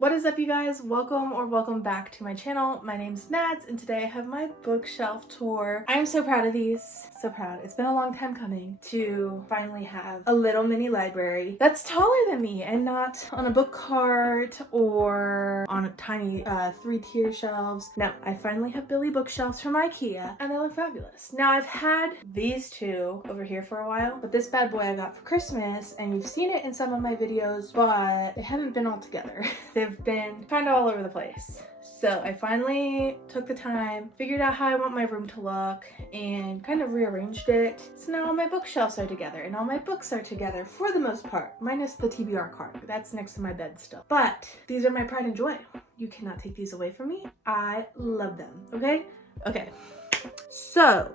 What is up, you guys? Welcome back to my channel. My name's Mads, and today I have my bookshelf tour. I am so proud of these. So proud. It's been a long time coming to finally have a little mini library that's taller than me and not on a book cart or on a tiny 3-tier shelves. No, I finally have Billy bookshelves from IKEA, and they look fabulous. Now, I've had these two over here for a while, but this bad boy I got for Christmas, and you've seen it in some of my videos, but they haven't been all together. They've been kind of all over the place. So I finally took the time, figured out how I want my room to look, and kind of rearranged it. So now all my bookshelves are together and all my books are together for the most part, minus the TBR card. That's next to my bed still. But these are my pride and joy. You cannot take these away from me. I love them, okay? Okay, so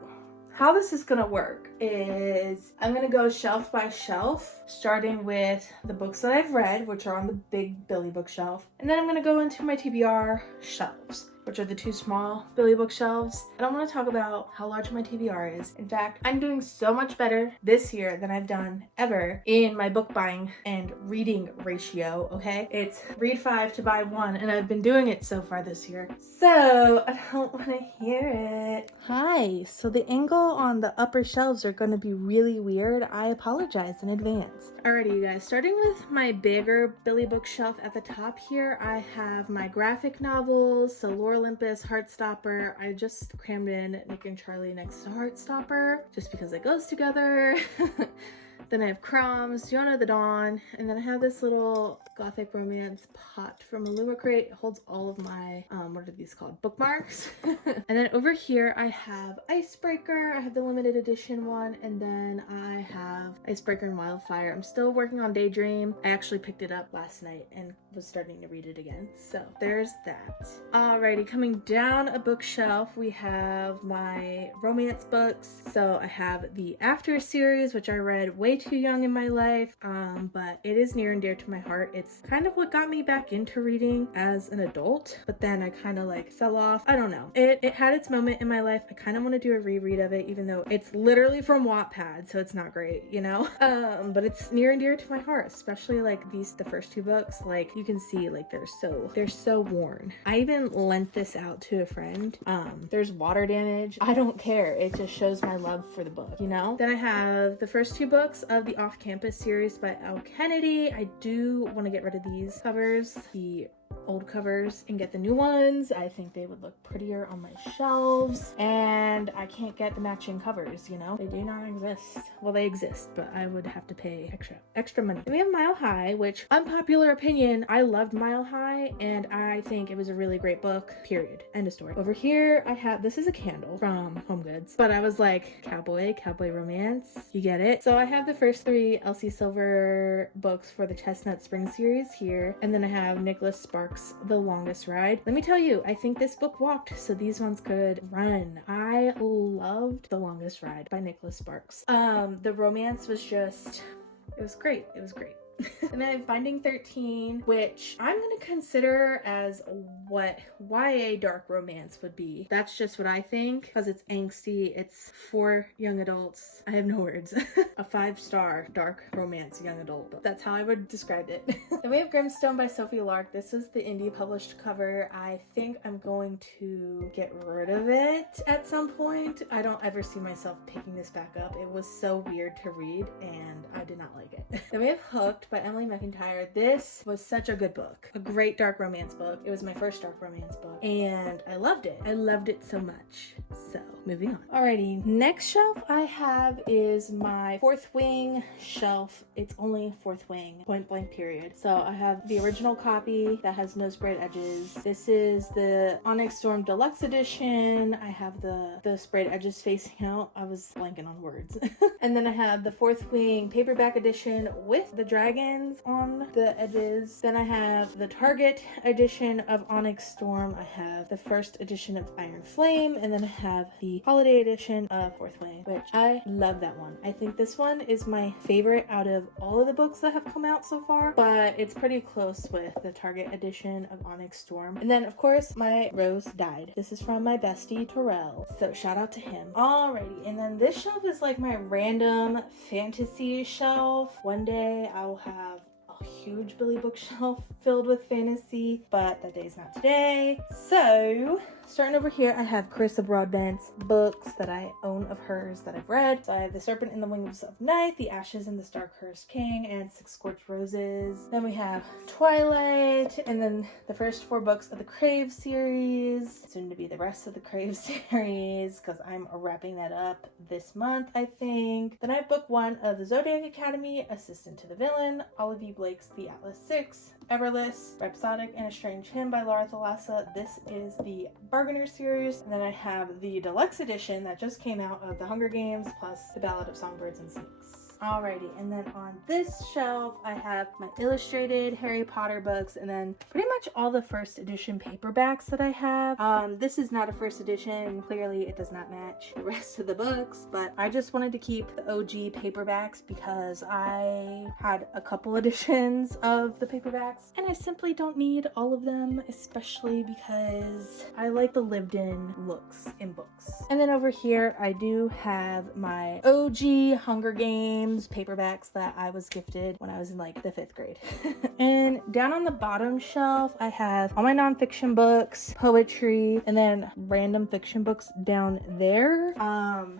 how this is gonna work is I'm gonna go shelf by shelf, starting with the books that I've read, which are on the big Billy bookshelf, and then I'm gonna go into my TBR shelves, which are the two small Billy bookshelves. I don't want to talk about how large my TBR is. In fact, I'm doing so much better this year than I've done ever in my book buying and reading ratio, okay? It's read 5 to buy 1, and I've been doing it so far this year. So I don't want to hear it. Hi, so the angle on the upper shelves are going to be really weird. I apologize in advance. Alrighty, you guys, starting with my bigger Billy bookshelf at the top here, I have my graphic novels, so Lore Olympus, Heartstopper. I just crammed in Nick and Charlie next to Heartstopper just because it goes together. Then I have Crumbs, Yona the Dawn, and then I have this little gothic romance pot from Illumicrate. It holds all of my, what are these called? Bookmarks. And then over here I have Icebreaker. I have the limited edition one, and then I have Icebreaker and Wildfire. I'm still working on Daydream. I actually picked it up last night and was starting to read it again. So there's that. Alrighty, coming down a bookshelf, we have my romance books. So I have the After series, which I read way too young in my life, but it is near and dear to my heart. It's kind of what got me back into reading as an adult, but then I kind of like fell off. I don't know. It had its moment in my life. I kind of want to do a reread of it, even though it's literally from Wattpad, so it's not great, you know? But it's near and dear to my heart, especially like the first two books. Like you can see, like they're so worn. I even lent this out to a friend. There's water damage. I don't care. It just shows my love for the book, you know? Then I have the first two books of the Off-Campus series by Al Kennedy. I do want to get rid of these covers, the old covers, and get the new ones. I think they would look prettier on my shelves, and I can't get the matching covers, you know? They do not exist. Well, they exist, but I would have to pay extra money. Then we have Mile High, which, unpopular opinion, I loved Mile High, and I think it was a really great book, period. End of story. Over here, I have, this is a candle from Home Goods, but I was like, cowboy romance, you get it? So I have the first 3 Elsie Silver books for the Chestnut Spring series here, and then I have Nicholas Sparks' The Longest Ride. Let me tell you, I think this book walked, so these ones could run. I loved The Longest Ride by Nicholas Sparks. The romance was just, it was great. It was great. And then I have Finding 13, which I'm gonna consider as what YA dark romance would be. That's just what I think, because it's angsty, it's for young adults. I have no words. A 5-star dark romance young adult book. That's how I would describe it. Then we have Grimstone by Sophie Lark. This is the indie published cover. I think I'm going to get rid of it at some point. I don't ever see myself picking this back up. It was so weird to read, and I did not like it. Then we have Hooked by Emily McIntyre. This was such a good book. A great dark romance book. It was my first dark romance book, and I loved it. I loved it so much. So, moving on. Alrighty, next shelf I have is my Fourth Wing shelf. It's only Fourth Wing, point blank period. So I have the original copy that has no sprayed edges. This is the Onyx Storm Deluxe Edition. I have the sprayed edges facing out. I was blanking on words. And then I have the Fourth Wing paperback edition with the dragons on the edges. Then I have the Target edition of Onyx Storm. I have the first edition of Iron Flame, and then I have the holiday edition of Fourth Wing, which I love that one. I think this one is my favorite out of all of the books that have come out so far, but it's pretty close with the Target edition of Onyx Storm. And then, of course, my Rose Died. This is from my bestie, Terrell, so shout out to him. Alrighty, and then this shelf is like my random fantasy shelf. One day I'll have a huge Billy bookshelf filled with fantasy, but that day's not today. So starting over here, I have Carissa Broadbent's books that I own of hers that I've read. So I have The Serpent in the Wings of Night, The Ashes in the Star-Cursed King, and Six Scorched Roses. Then we have Twilight, and then the first 4 books of the Crave series, soon to be the rest of the Crave series, because I'm wrapping that up this month, I think. Then I have book 1 of the Zodiac Academy, Assistant to the Villain, Olivia Blake's The Atlas Six, Everless, Rhapsodic and a Strange Hymn by Laura Thalassa. This is the Bargainer series. And then I have the deluxe edition that just came out of The Hunger Games plus The Ballad of Songbirds and Snakes. Alrighty, and then on this shelf I have my illustrated Harry Potter books, and then pretty much all the first edition paperbacks that I have. This is not a first edition, clearly it does not match the rest of the books, but I just wanted to keep the OG paperbacks because I had a couple editions of the paperbacks and I simply don't need all of them, especially because I like the lived in looks in books. And then over here I do have my OG Hunger Games paperbacks that I was gifted when I was in like the 5th grade. And down on the bottom shelf I have all my nonfiction books, poetry, and then random fiction books down there.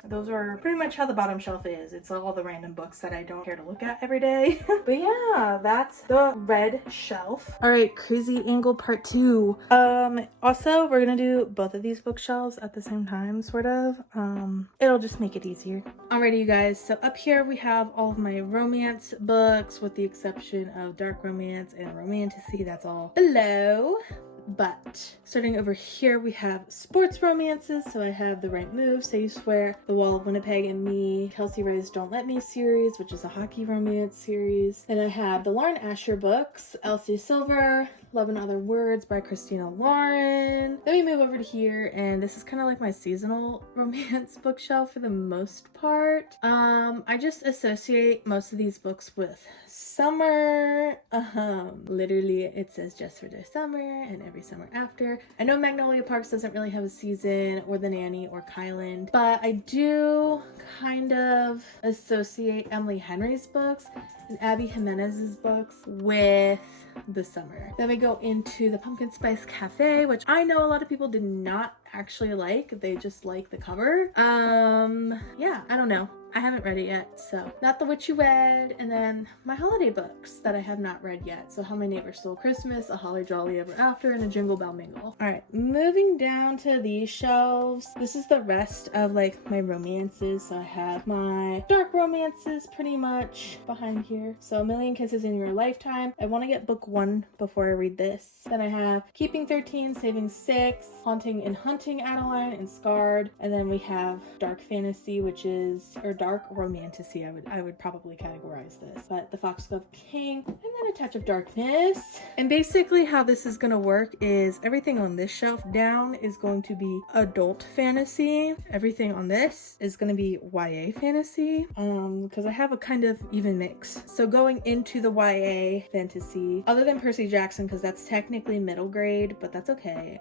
Those are pretty much how the bottom shelf is. It's all the random books that I don't care to look at every day. But yeah, that's the red shelf. All right, Crazy Angle Part 2. Also we're gonna do both of these bookshelves at the same time, sort of. It'll just make it easier. Alrighty, you guys, so up here we have all of my romance books with the exception of dark romance and romantasy. That's all below. But starting over here we have sports romances. So I have The Right Move, Say You Swear, The Wall of Winnipeg and Me, Kelsey Ray's Don't Let Me series, which is a hockey romance series. And I have the Lauren Asher books, Elsie Silver, Love and Other Words by Christina Lauren. Then we move over to here, and this is kind of like my seasonal romance bookshelf for the most part. I just associate most of these books with summer. Literally it says just for the summer and every summer after. I know Magnolia Parks doesn't really have a season, or The Nanny, or Kylan, but I do kind of associate Emily Henry's books and Abby Jimenez's books with the summer. Then we go into the Pumpkin Spice Cafe, which I know a lot of people did not actually like. They just like the cover. Yeah, I don't know. I haven't read it yet, so not The Witchy Wed, and then my holiday books that I have not read yet. So How My Neighbor Stole Christmas, A Holly Jolly Ever After, and A Jingle Bell Mingle. All right, moving down to these shelves. This is the rest of like my romances. So I have my dark romances pretty much behind here. So A Million Kisses in Your Lifetime. I want to get book 1 before I read this. Then I have Keeping 13, Saving 6, Haunting and Hunting Adeline, and Scarred. And then we have dark fantasy, which is, or dark romantasy, I would probably categorize this, but The Foxglove King, and then A Touch of Darkness. And basically how this is going to work is everything on this shelf down is going to be adult fantasy. Everything on this is going to be YA fantasy, because I have a kind of even mix. So going into the YA fantasy, other than Percy Jackson, because that's technically middle grade, but that's okay.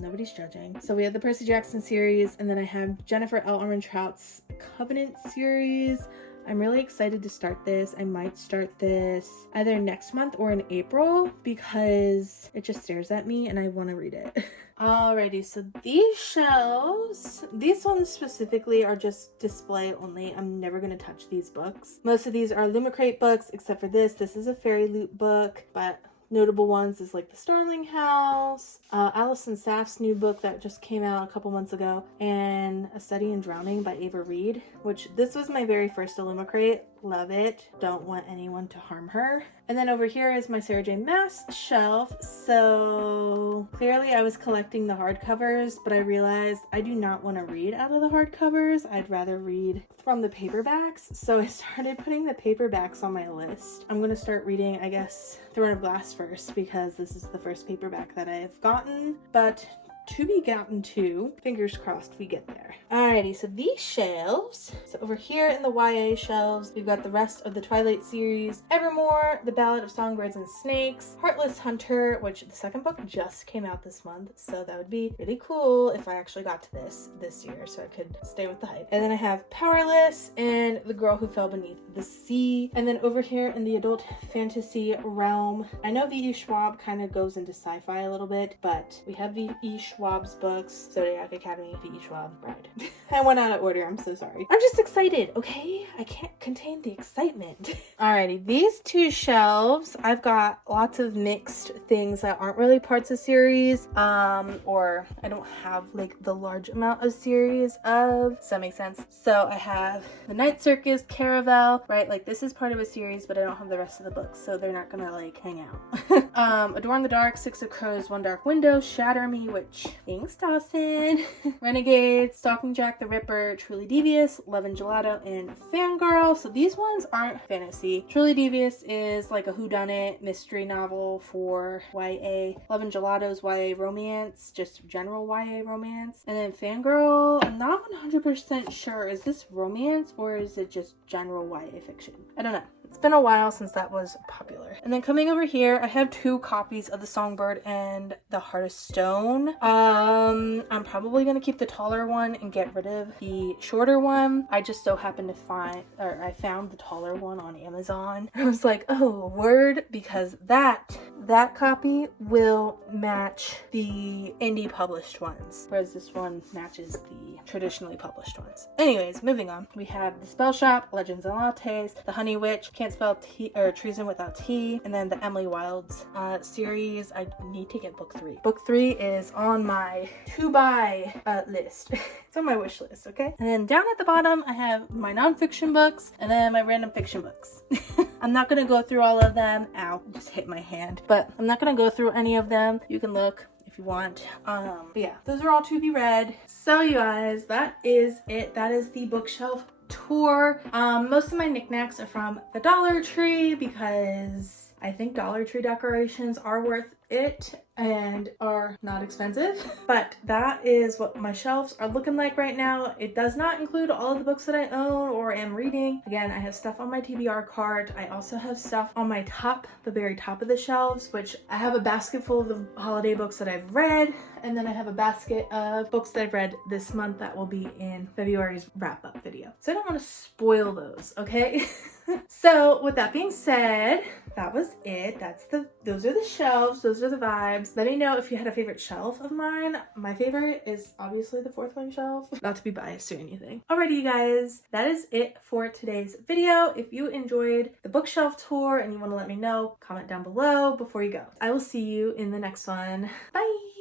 Nobody's judging. So we have the Percy Jackson series, and then I have Jennifer L. Armentrout's Covenant series. I'm really excited to start this. I might start this either next month or in April because it just stares at me and I want to read it. Alrighty, so these shelves, these ones specifically are just display only. I'm never going to touch these books. Most of these are Lumicrate books except for this. This is a Fairy Loot book, but notable ones is like The Starling House, Alison Saff's new book that just came out a couple months ago, and A Study in Drowning by Ava Reed, which this was my very first Illumicrate. Love it. Don't want anyone to harm her. And then over here is my Sarah J. Maas shelf. So clearly I was collecting the hardcovers, but I realized I do not want to read out of the hardcovers. I'd rather read from the paperbacks. So I started putting the paperbacks on my list. I'm going to start reading, I guess, Throne of Glass first because this is the first paperback that I've gotten. But to be gotten to. Fingers crossed we get there. Alrighty, so these shelves. So over here in the YA shelves, we've got the rest of the Twilight series, Evermore, The Ballad of Songbirds and Snakes, Heartless Hunter, which the second book just came out this month, so that would be really cool if I actually got to this year, so I could stay with the hype. And then I have Powerless and The Girl Who Fell Beneath the Sea. And then over here in the adult fantasy realm, I know V.E. Schwab kind of goes into sci-fi a little bit, but we have V.E. Schwab's books, Zodiac Academy, V.E. Schwab, Bride. I went out of order, I'm so sorry. I'm just excited, okay? I can't contain the excitement. Alrighty, these two shelves, I've got lots of mixed things that aren't really parts of series, or I don't have like the large amount of series of, does that make sense? So I have The Night Circus, Caravel, right? Like this is part of a series, but I don't have the rest of the books, so they're not gonna like hang out. Adore in the Dark, Six of Crows, One Dark Window, Shatter Me, which, thanks Dawson, Renegade, Stalking Jack the Ripper, Truly Devious, Love and Gelato, and Fangirl. So these ones aren't fantasy. Truly Devious is like a whodunit mystery novel for YA. Love and Gelato's YA romance, just general YA romance. And then Fangirl, I'm not 100% sure, is this romance or is it just general YA fiction? I don't know. It's been a while since that was popular. And then coming over here, I have 2 copies of The Songbird and The Heart of Stone. I'm probably gonna keep the taller one and get rid of the shorter one. I just so happened to I found the taller one on Amazon. I was like, oh, word, because that copy will match the indie published ones, whereas this one matches the traditionally published ones. Anyways, moving on. We have The Spell Shop, Legends and Lattes, The Honey Witch, Can't Spell Treason Without Tea, and then the Emily Wilds series. I need to get book 3. Book 3 is on my to-buy list. It's on my wish list, okay? And then down at the bottom, I have my nonfiction books and then my random fiction books. I'm not gonna go through all of them. Ow, just hit my hand. But I'm not gonna go through any of them. You can look if you want. But yeah, those are all to be read. So you guys, that is it. That is the bookshelf tour. Most of my knickknacks are from the Dollar Tree because I think Dollar Tree decorations are worth it and are not expensive. But that is what my shelves are looking like right now. It does not include all of the books that I own or am reading. Again, I have stuff on my TBR cart. I also have stuff on my the very top of the shelves, which I have a basket full of the holiday books that I've read, and then I have a basket of books that I've read this month that will be in February's wrap-up video. So I don't want to spoil those, okay? So with that being said, that was it. Those are the shelves, those are the vibes. Let me know if you had a favorite shelf of mine. My favorite is obviously the fourth wing shelf. Not to be biased or anything. Alrighty, you guys, that is it for today's video. If you enjoyed the bookshelf tour and you want to let me know, comment down below before you go. I will see you in the next one. Bye!